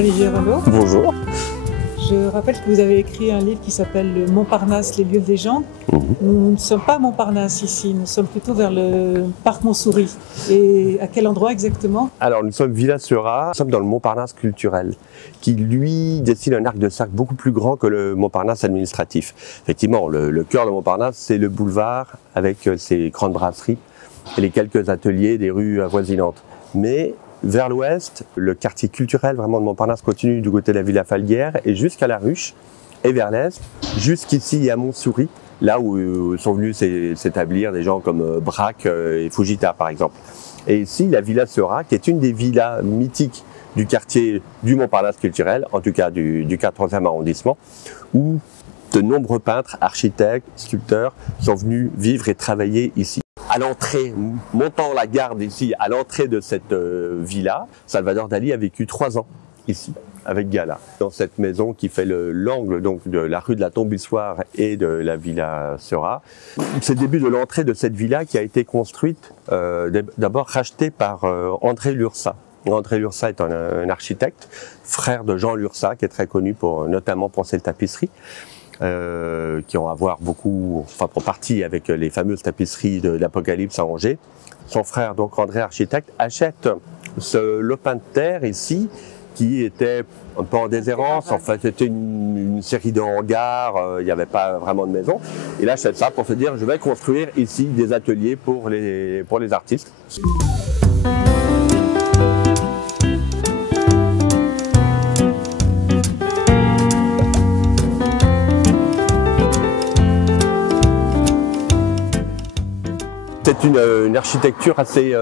Olivier Relot. Bonjour. Je rappelle que vous avez écrit un livre qui s'appelle Le Montparnasse, les lieux de légende. Nous ne sommes pas à Montparnasse ici, nous sommes plutôt vers le parc Montsouris. Et à quel endroit exactement? Alors nous sommes Villa Seurat, nous sommes dans le Montparnasse culturel, qui lui dessine un arc de cercle beaucoup plus grand que le Montparnasse administratif. Effectivement, le cœur de Montparnasse, c'est le boulevard avec ses grandes brasseries et les quelques ateliers des rues avoisinantes. Mais vers l'ouest, le quartier culturel vraiment de Montparnasse continue du côté de la Villa Falguière et jusqu'à la Ruche, et vers l'est, jusqu'ici à Montsouris, là où sont venus s'établir des gens comme Braque et Fujita par exemple. Et ici, la Villa Seurat, qui est une des villas mythiques du quartier du Montparnasse culturel, en tout cas du 14e arrondissement, où de nombreux peintres, architectes, sculpteurs sont venus vivre et travailler ici. À l'entrée, montant la garde ici, à l'entrée de cette villa, Salvador Dali a vécu 3 ans ici, avec Gala, dans cette maison qui fait l'angle donc de la rue de la Tombussoire et de la Villa Seurat. C'est le début de l'entrée de cette villa qui a été construite, d'abord rachetée par André Lursa. André Lursa est un architecte, frère de Jean Lursa, qui est très connu notamment pour ses tapisseries. Qui ont à voir beaucoup, enfin pour partie avec les fameuses tapisseries de l'Apocalypse à Angers. Son frère, donc André architecte, achète ce lopin de terre ici, qui était un peu en déshérence. En fait, c'était une série de hangars, il n'y avait pas vraiment de maison. Il achète ça pour se dire, je vais construire ici des ateliers pour les artistes. C'est une architecture assez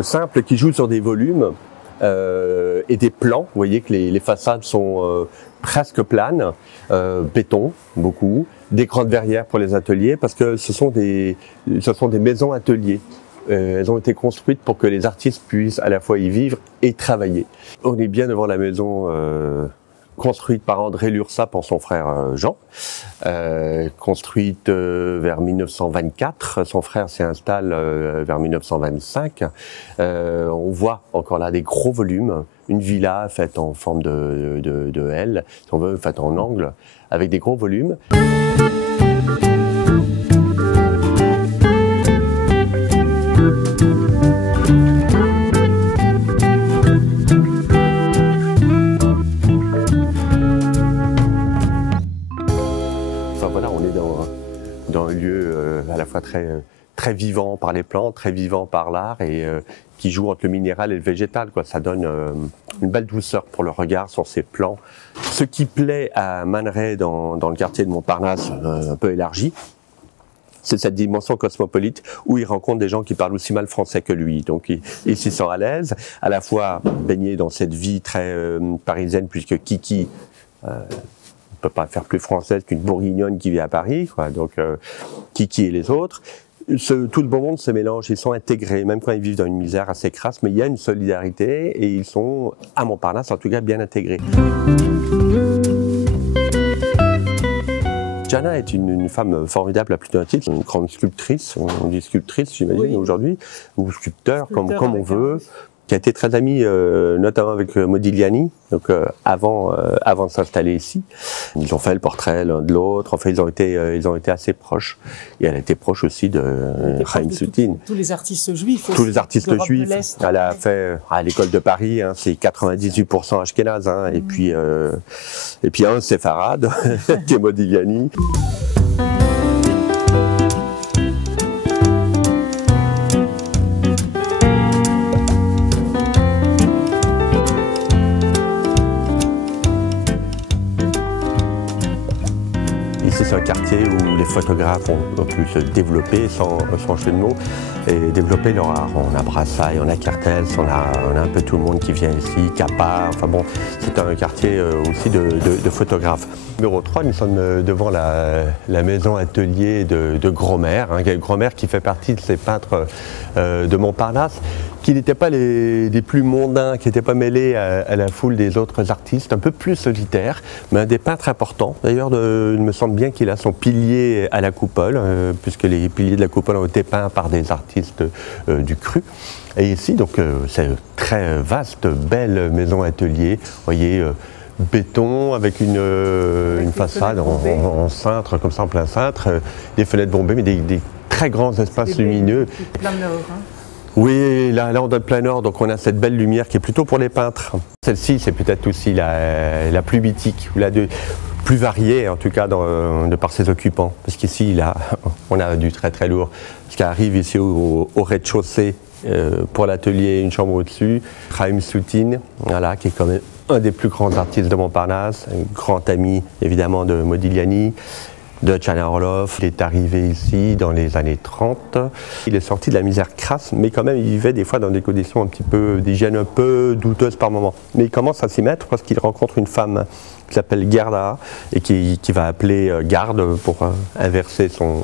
simple qui joue sur des volumes et des plans. Vous voyez que les façades sont presque planes, béton beaucoup, des grandes verrières pour les ateliers parce que ce sont des maisons ateliers. Elles ont été construites pour que les artistes puissent à la fois y vivre et travailler. On est bien devant la maison construite par André Lursa pour son frère Jean, construite vers 1924. Son frère s'y installe vers 1925. On voit encore là des gros volumes, une villa faite en forme de L, si on veut, faite en angle, avec des gros volumes. Voilà, on est dans un lieu à la fois très vivant par les plantes, très vivant par l'art et qui joue entre le minéral et le végétal, quoi. Ça donne une belle douceur pour le regard sur ces plans. Ce qui plaît à Man Ray dans le quartier de Montparnasse, un peu élargi, c'est cette dimension cosmopolite où il rencontre des gens qui parlent aussi mal français que lui. Donc il s'y sent à l'aise, à la fois baigné dans cette vie très parisienne puisque Kiki ne peut pas faire plus française qu'une bourguignonne qui vit à Paris, quoi. Donc Kiki et les autres. Tout le bon monde se mélange, ils sont intégrés, même quand ils vivent dans une misère assez crasse, mais il y a une solidarité et ils sont, à Montparnasse en tout cas, bien intégrés. Jana est une femme formidable à plus d'un titre, une grande sculptrice, on dit sculptrice j'imagine oui. Aujourd'hui, ou sculpteur comme on veut, qui a été très amie notamment avec Modigliani, donc avant de s'installer ici. Ils ont fait le portrait l'un de l'autre, enfin ils ont été assez proches. Et elle a été proche aussi de Chaim Soutine. Tous les artistes juifs aussi. Tous les artistes juifs. Elle a fait à l'école de Paris, hein, c'est 98% Ashkenaz, hein, et puis un séfarade, qui est Modigliani. Ici, c'est un quartier où les photographes ont pu se développer sans jeu de mots et développer leur art. On a Brassailles, on a Cartels, on a un peu tout le monde qui vient ici, Capa, enfin bon, c'est un quartier aussi de photographes. Numéro 3, nous sommes devant la maison atelier de Grosmaire, hein, Grosmaire qui fait partie de ces peintres de Montparnasse qui n'étaient pas les plus mondains, qui n'étaient pas mêlés à la foule des autres artistes, un peu plus solitaires, mais un des peintres importants. D'ailleurs, il me semble bien qu'il a son pilier à la coupole, puisque les piliers de la coupole ont été peints par des artistes du cru. Et ici, donc, c'est une très vaste, belle maison-atelier. Vous voyez, béton avec une façade en cintre, comme ça, en plein cintre, des fenêtres bombées, mais des très grands espaces lumineux. Plein nord, hein. Oui, là on donne plein nord, donc on a cette belle lumière qui est plutôt pour les peintres. Celle-ci, c'est peut-être aussi la plus mythique, ou plus variée en tout cas de par ses occupants. Parce qu'ici, on a du très très lourd. Ce qui arrive ici au rez-de-chaussée, pour l'atelier, une chambre au-dessus, Chaim Soutine, voilà, qui est quand même un des plus grands artistes de Montparnasse, un grand ami évidemment de Modigliani, de Tchana Orloff. Il est arrivé ici dans les années 30. Il est sorti de la misère crasse, mais quand même il vivait des fois dans des conditions un petit peu d'hygiène un peu douteuses par moment. Mais il commence à s'y mettre parce qu'il rencontre une femme qui s'appelle Gerda et qui va appeler Garde pour inverser son...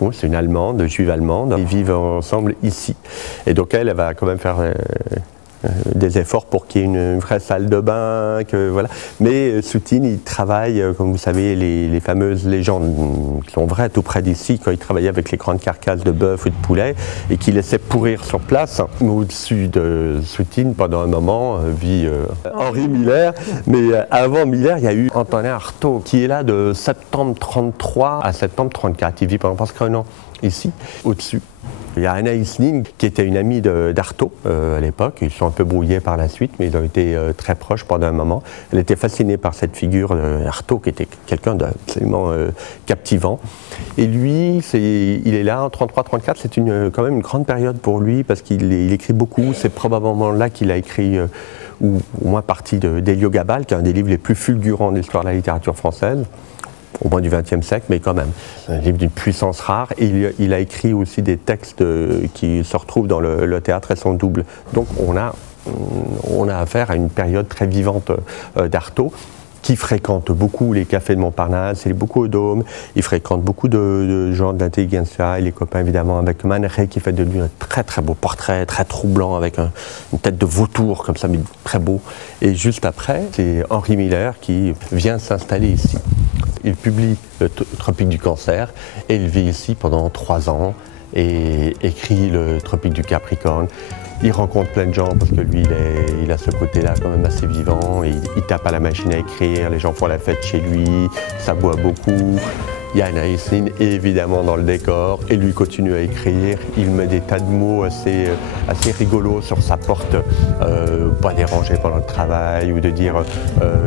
Bon, c'est une Allemande, juive allemande. Ils vivent ensemble ici. Et donc elle va quand même faire des efforts pour qu'il y ait une vraie salle de bain, voilà. Mais Soutine, il travaille, comme vous savez, les fameuses légendes qui sont vraies tout près d'ici, quand il travaillait avec les grandes carcasses de bœuf ou de poulet, et qu'il laissait pourrir sur place. Au-dessus de Soutine, pendant un moment, vit Henri Miller. Mais avant Miller, il y a eu Antonin Artaud, qui est là de septembre 33 à septembre 34. Il vit pendant presque un an ici, au-dessus. Il y a Anaïs Nin, qui était une amie d'Artaud à l'époque. Ils sont un peu brouillés par la suite, mais ils ont été très proches pendant un moment. Elle était fascinée par cette figure d'Artaud, qui était quelqu'un d'absolument captivant. Et lui, il est là en 33-34. C'est quand même une grande période pour lui, parce qu'il écrit beaucoup. C'est probablement là qu'il a écrit, ou au moins partie d'Héliogabale, qui est un des livres les plus fulgurants de l'histoire de la littérature française, au moins du XXe siècle, mais quand même. C'est un livre d'une puissance rare. Et il a écrit aussi des textes qui se retrouvent dans le théâtre et son double. Donc on a affaire à une période très vivante d'Artaud, qui fréquente beaucoup les cafés de Montparnasse, il est beaucoup au Dôme, il fréquente beaucoup de gens de l'intelligentsia, il est copain évidemment avec Man Ray, qui fait de lui un très très beau portrait, très troublant, avec une tête de vautour comme ça, mais très beau. Et juste après, c'est Henri Miller qui vient s'installer ici. Il publie Le Tropique du Cancer et il vit ici pendant 3 ans et écrit Le Tropique du Capricorne. Il rencontre plein de gens parce que lui, il a ce côté-là quand même assez vivant. Il tape à la machine à écrire, les gens font la fête chez lui, ça boit beaucoup. Il y a Anaïs Nin évidemment dans le décor et lui continue à écrire. Il met des tas de mots assez rigolos sur sa porte, pas déranger pendant le travail ou de dire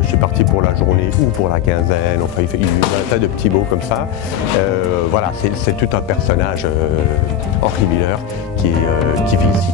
je suis parti pour la journée ou pour la quinzaine. Enfin, il met un tas de petits mots comme ça. Voilà, c'est tout un personnage, Henri Miller, qui vit ici.